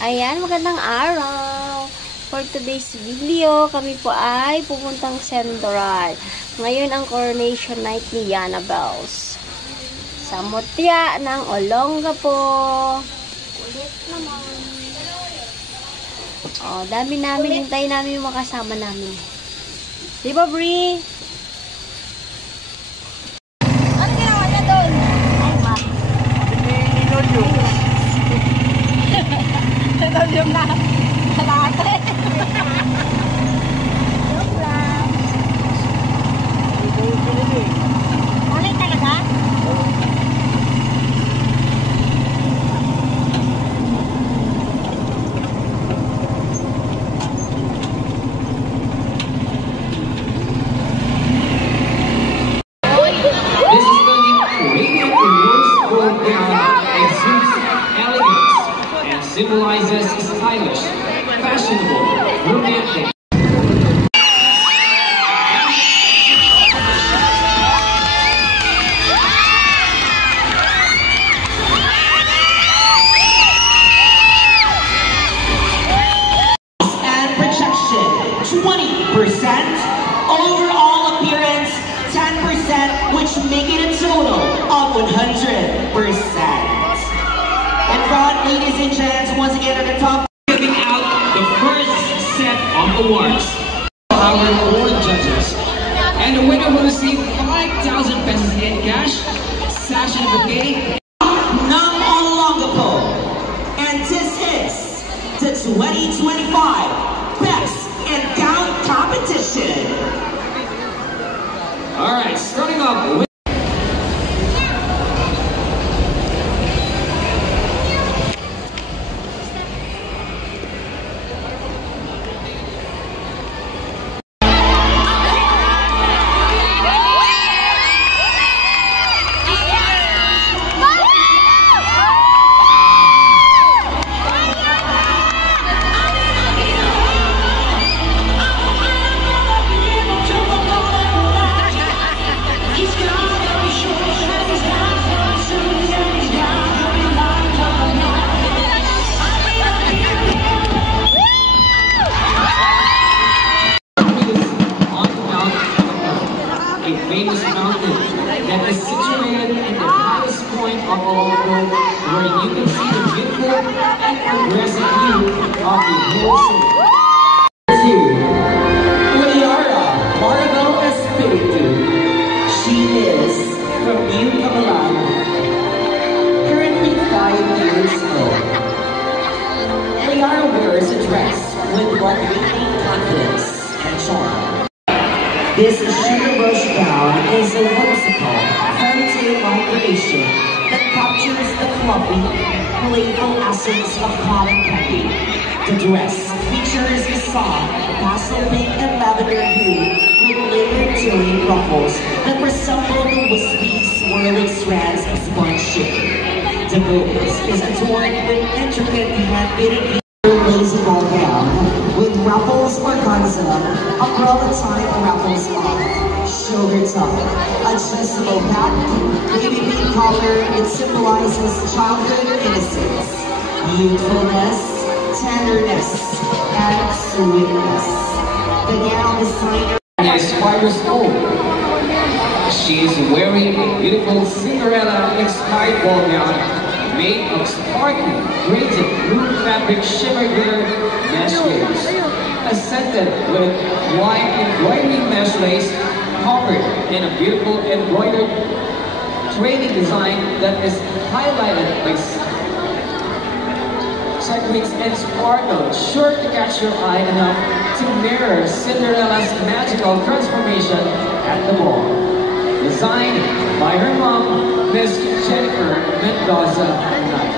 Ayan, magandang araw. For today's video, kami po ay pupuntang Central. Ngayon ang coronation night ni Yana Bells. Sa Mutya ng Olongapo. Ulit naman. Oh, dami namin. Hintayin namin yung makasama namin. Di ba, Bri? Ano ginawa niya doon? Ay, ma. Yung na kalate. Joke lang. Alay talaga? This is the radiant rose gold gown exudes elegance and symbolizes stylish, fashionable, romantic. And projection, 20%. Overall appearance, 10%, which make it a total of 100%. And front, ladies and gents, once again at the top, giving out the first set of awards. Our award judges. And the winner will receive 5,000 pesos in cash, sash and bouquet. Ng Olongapo. And this is the 2025 Best in Gown Competition. Alright, starting off with famous mountain that is situated in the highest point of Olongapo, where you can see the beautiful and aggressive view of the whole city. 2. Liara Margot Espiritu. She is from New Cabalan, currently 5 years old. Liara wears a dress with radiating confidence and charm. This sugar rush gown is a whimsical, fairy-tale-like creation that captures the fluffy, playful essence of cotton candy. The dress features a soft, pastel pink and lavender hue with layered tulle ruffles that resemble the wispy, swirling strands of sponge sugar. The bodice is adorned with intricate hand-knitted lazy ball gown with ruffles organza, umbrella-type ruffles off, shoulder top, adjustable back, baby pink collar. It symbolizes childhood innocence, youthfulness, tenderness, and sweetness. The gown designer is 5 years old. She is wearing a beautiful Cinderella-inspired ball gown made of sparkly, braided blue fabric shimmer glitter mesh layers, accented with white embroidery mesh lace, covered in a beautiful embroidered trailing design that is highlighted by sequins and sparkle, sure to catch your eye enough to mirror Cinderella's magical transformation at the ball. Designed by her mom, Miss Jennifer Mendoza Knight.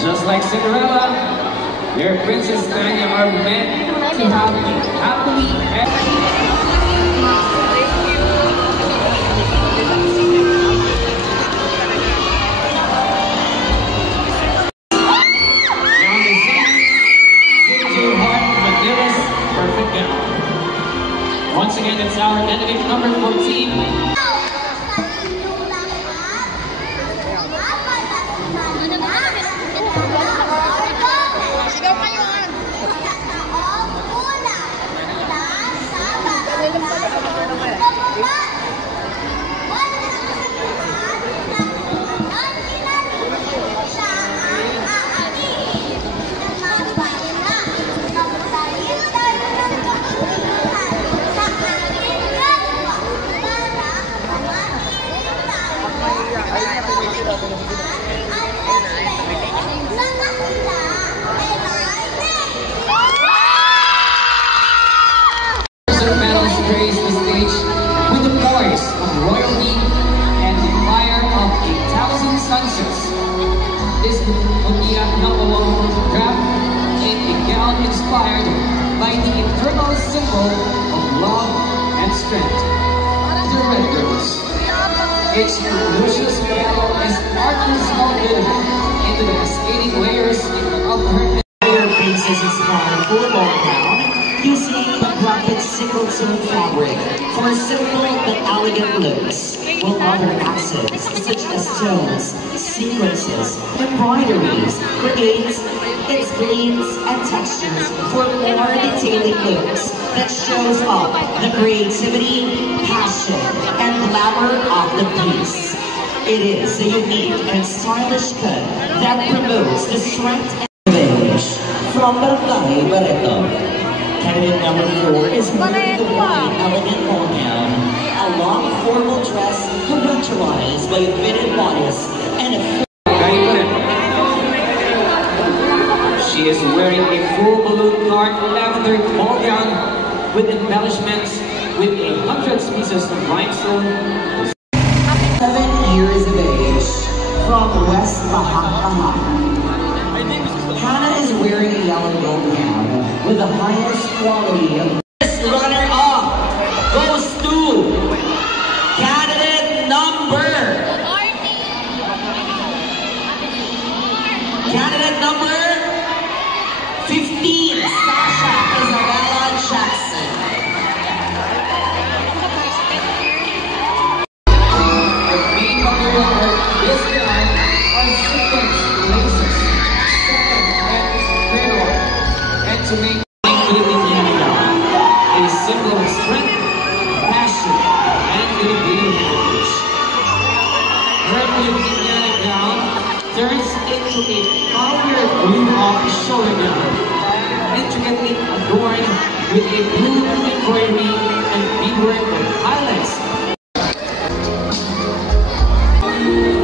Just like Cinderella, their Princess Tanya are meant to have happily perfect gown. Once again, it's our candidate number 14. Ano ba? inspired by the eternal symbol of love and strength, the red rose. Each luscious petal is artfully sculpted into the cascading layers of her princess inspired football gown using a bracket single tone fabric for simple but elegant looks, while other accents such as stones, sequences, embroideries create its gleams and textures for more detailing looks that shows off the creativity, passion, and glamour of the piece. It is a unique and stylish cut that promotes the strength and range from Barangay Barreto. Candidate number 4 is wearing the white elegant ball gown, a long formal dress characterized by a fitted bodice and a She is wearing a full balloon dark lavender ball gown with embellishments with 100 pieces of rhinestone. 7 years of age from West Baja. Hannah is wearing a yellow gold gown with the highest quality of runner-up goes to candidate number 15, Sasha Isabella Jackson. The main material of this gown are sequins, laces, and to make Filipino gown a symbol of strength, passion, and Filipino heritage. Her Filipino gown turns into a powder blue off-shoulder gown, intricately adorned with a blue embroidery and beadwork with highlights.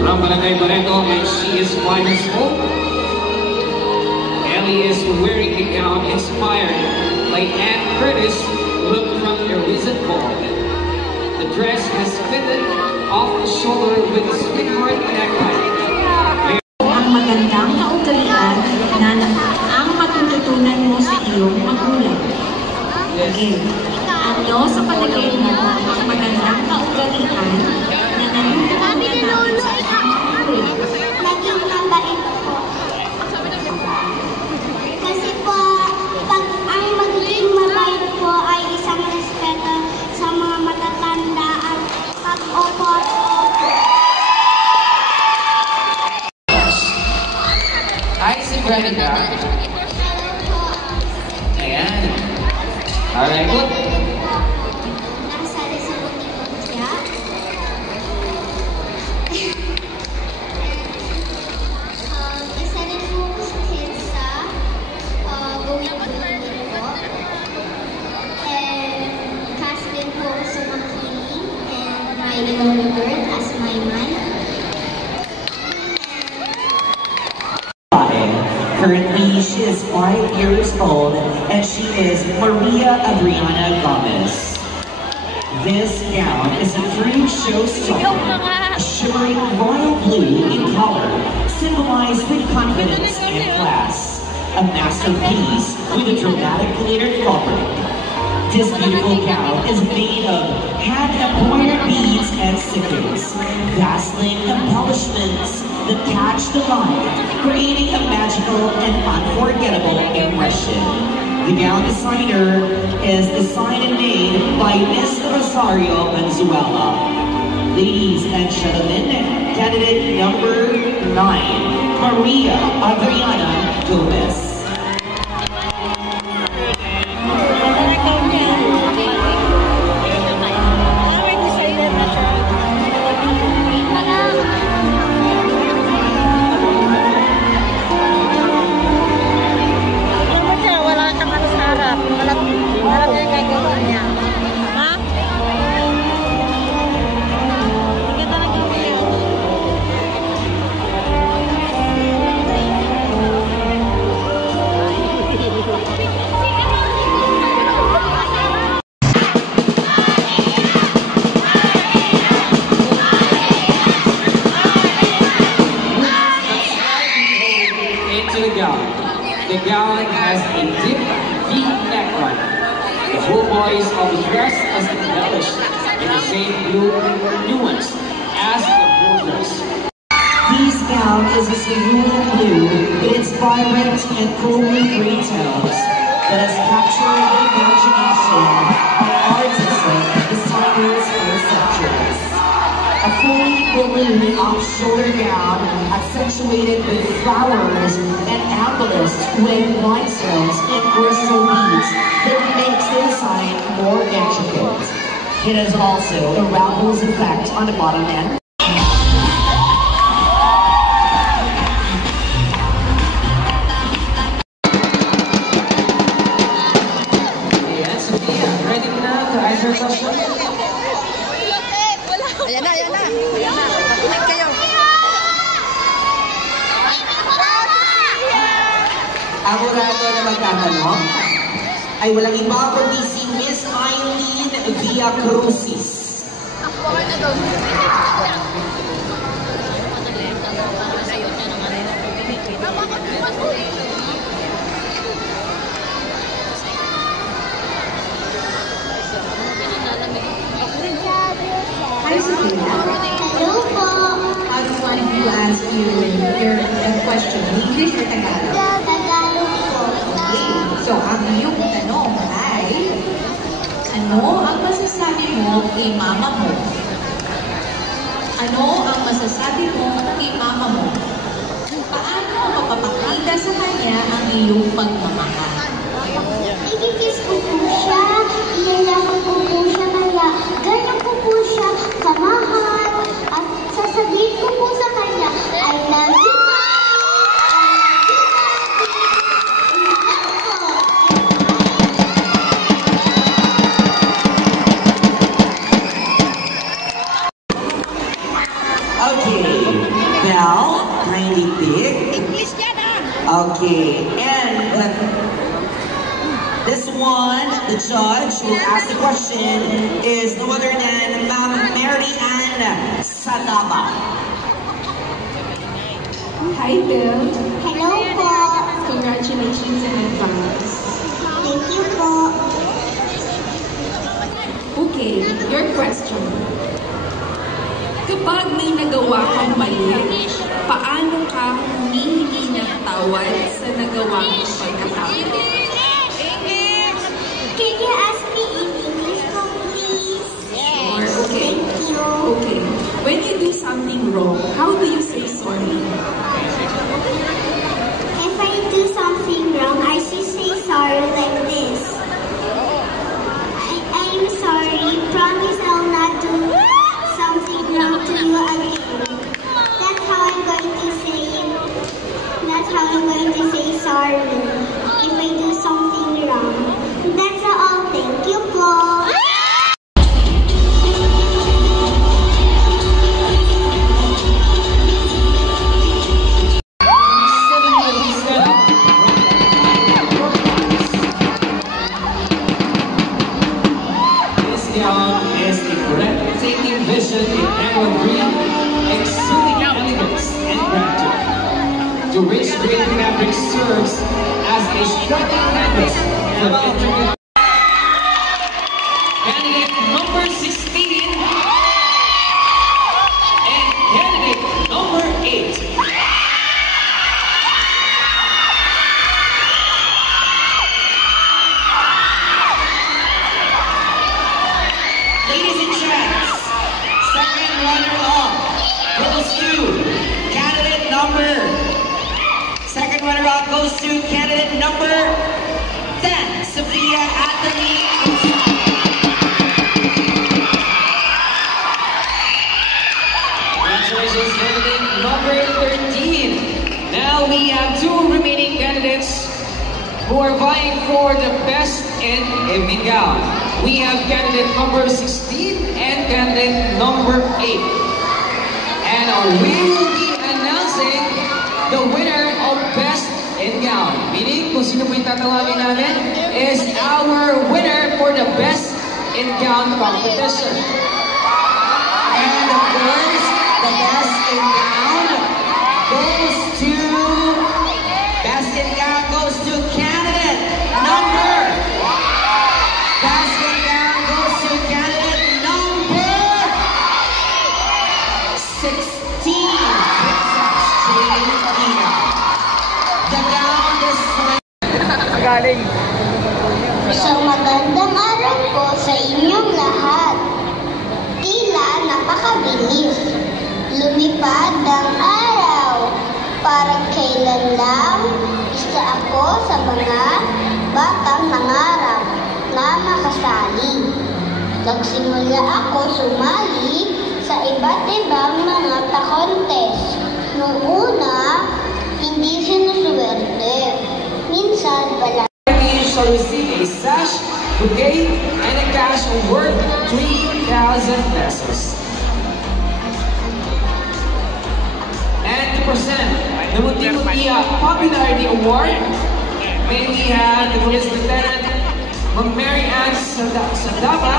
From Barangay Barreto, and she is 5 years old. Ellie is wearing a gown inspired by Anne Curtis' look from a recent ball. The dress has fitted off the shoulder with a sweetheart neckline. Ang magandang kaugalian na ang matututunan mo sa iyong magulang. Again, ano sa palagay mo ang magandang kaugalian na natutunan natin sa iyong magulang? Naging mabait po. Kasi po, pag ang magiging mabait po ay isang respeto sa mga matatanda at pag-opo. Hi, si Veronica. Ayan. Alright, good. Nasa Resibuti po siya. Isa rin po kids sa going bully po. And cast din po sa Makiling and My Little Bird as my man. Currently, she is 5 years old, and she is Maria Adriana Gomez. This gown is a true showstopper, shimmering royal blue in color, symbolizing confidence and class. A masterpiece with a dramatic glittered fabric. This beautiful gown is made of hand-embroidered beads and sequins, dazzling embellishments that catch the light, creating a magical and unforgettable impression. The gown designer is designed and made by Miss Rosario Manzuela. Ladies and gentlemen, candidate number 9, Maria Adriana Gomez. Into the gown. The gown has a deep V neckline. The whole body is of the dress is embellished in the same blue nuance as the whole dress. This gown is a cerulean blue with its vibrant and glowing green tones that has captured the imagination of artists and designers for centuries. A fully balloon off-shoulder gown accentuated with flowers and embellished with rhinestones and crystal beads that makes the design more intricate. It has also a raffles effect on the bottom end. Ayan na. Ulit kayo. Ang orator na magtatanong ay walang iba kundi si Miss Eileen Villacrucis. Hi, Sophia. Hello po. How do you want to ask your question? English or Tagalog? Tagalog po. Okay. So, ang iyong tanong ay, ano ang masasabi mo kay mama mo? Ano ang masasabi mo kay mama mo? Paano mapapakita sa kanya ang iyong pagmamahal? Ikikis ko po siya. Iyayakan ko po siya. Kaya ganyan ko po siya kamahal. At sasabihin ko po sa kanya, I love you. Okay, Belle, kindly pick. Okay, and this one, the judge who asked the question is no other than Ma'am Mary Ann Sadaba. Hi, Belle. Hello po. Congratulations in advance. Thank you po. Okay, your question. Kapag may nagawa kang mali, paano ka humihingi ng tawad sa nagawa mong pagkakamali? Can you ask me in English po, please? Or, okay. Thank you. Okay. When you do something wrong, how do you say sorry? If I do something wrong, I should say sorry like this. I'm sorry. Promise I'll not do something wrong to you again. That's how I'm going to say it. That's how I'm going to say sorry if I do something wrong. That's all. Thank you po. This gown is a breathtaking vision in emerald green, exuding elegance and grandeur. The rich green fabric serves as a striking canvas for intricate. Candidate number 16 and candidate number 8. Ladies and gents, second runner-up goes to candidate number. Second runner-up goes to candidate number 10, Sophia Anthony. Congratulations, candidate number 13. Now we have two remaining candidates who are vying for the best in evening gown. We have candidate number 16 and candidate number 8. And we will be announcing the winner of best in gown. Meaning, kung sino po yung tatawagin namin, is our winner for the best in gown competition. And of course, the best in gown goes to galing. Isang magandang araw po sa inyong lahat. Tila napakabilis. Lumipad ang araw. Parang kailan lang, isa ako sa mga batang nangarap na makasali. Nagsimula ako sumali sa iba't ibang mga pa-contest. Noong una, hindi sinuswerte. Minsan pala. You shall receive a sash, bouquet, and a cash worth 3,000 pesos. And to present the Muntinlupa Popularity Award, may we have the Police Lieutenant Mary Ann Sadaba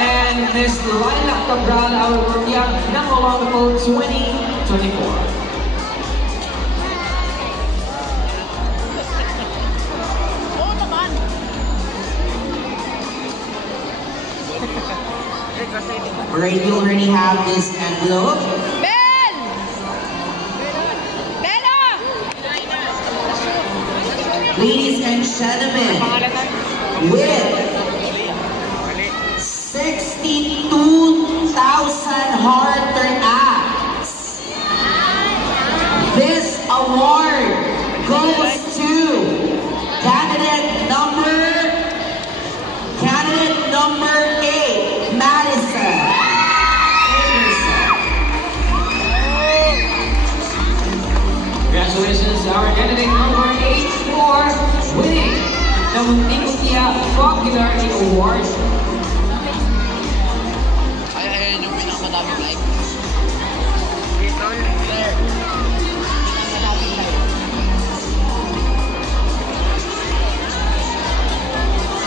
and Ms. Laila Cabral, our Korea ng Olympico 2024. Alright, you already have this envelope. Ben! Bella! Ladies and gentlemen, with 62,000 hard-earned acts, this award goes to candidate number 8, Madison. Congratulations, our candidate number 8 for winning the Muntinlupa Popularity Award. Ayan yung pinakamadaming like.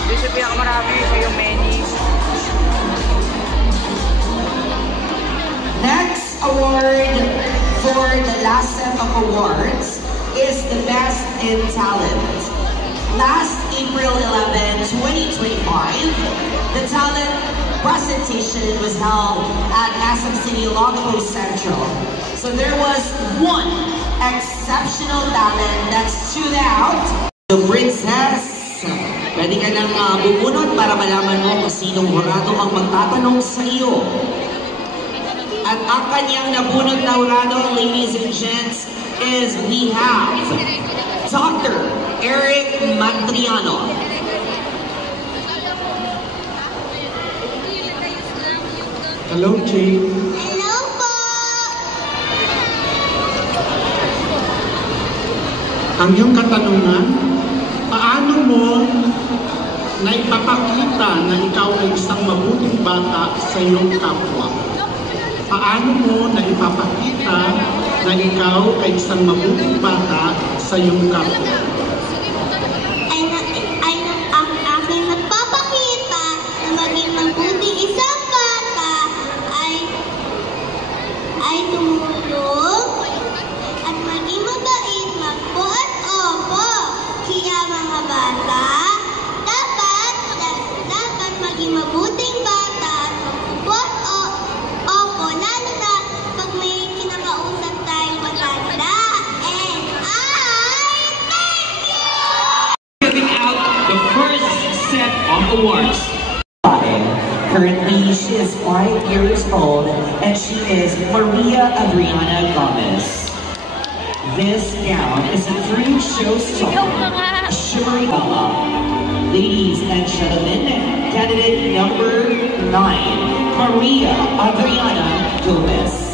This yung pinakamarami sa yung many. Next award for the last set of awards is the Best in Talent. Last April 11, 2025, the talent presentation was held at SM City Olongapo Central. So there was one exceptional talent that stood out. The Princess. Pwede ka nang bumunot para malaman mo kung sinong hurado ang magtatanong sa iyo. At ang kanyang nabunot na hurado, ladies and gents, is we have Dr. Eric Matriano. Hello, Jane. Hello po! Ang iyong katanungan, paano mo naipapakita na ikaw ay isang mabuting bata sa iyong kapwa? Paano mo naipapakita na ikaw ay isang mabuting bata sa iyong kapwa? Ang aking nagpapakita na maging mabuting isang bata ay tumulong at maging mabait, magpo at opo. Kaya mga bata, dapat maging mabuting bata at magpo at opo, lalo na pag may kinakausap tayong matanda. And thank you! Giving out the first set of awards. Currently, she is 5 years old and she is Maria Adriana Gomez. This gown is a true showstopper, shimmery color. Ladies and gentlemen, candidate number 9, Maria Adriana Gomez.